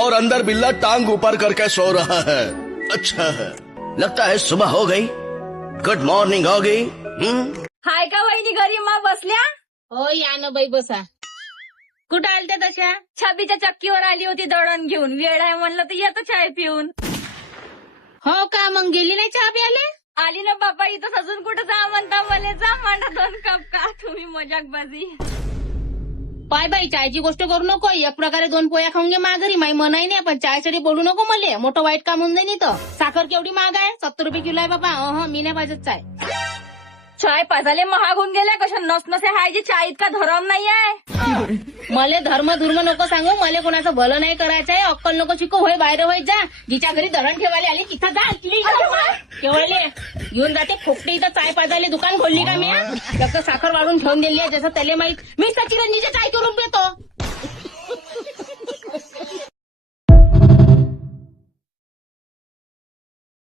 और अंदर बिल्ला टांग ऊपर करके सो रहा है। अच्छा है, लगता है सुबह हो गई। गुड मॉर्निंग हो गई। हाय का वहिनी घरी मा बसल्या? हो या ना बाई बसा. कुठं आलत्या तशा? छबीच्या चक्कीवर आली होती दळण घेऊन. वेळ आहे म्हणलं तर येतो चाय पिऊन. हो का, मग गेली नाही चहा प्यायला? आली ना बाबा, इथं अजून कुठं जा म्हणता मला. जा मांडा 2 कप का, तुम्ही मजाकबाजी. पाय बाई, चायची गोष्ट करू नको. एक प्रकारे 2 पोया खाऊन घे माघारी. माई मनाई नाही, पण चायसाठी बोलू नको मले. मोठं वाईट काम होऊन जाईन इथं. साखर केवढी महाग आहे? 70 रुपये किलो आहे बाबा. मी नाही पाहिजे चाय. चाय पाजाले महाग होऊन गेल्या कशा. नसनसे हाय जी चाय इतका धरम नाही आहे. मले धर्म नको सांगू. मले कोणाचं भलं नाही करायचं आहे. अक्कल नको शिकू. होय बाहेर होय जा. जिच्या घरी दळण ठेवायला आली तिथं जा. केवळले घेऊन जाते फोकटे. इथं चाय पाजायला दुकान खोलली का मी? फक्त साखर वाढून ठेवून दिली आहे जसं त्याला माहित. मी चिरंजीच्या चाय करून पितो.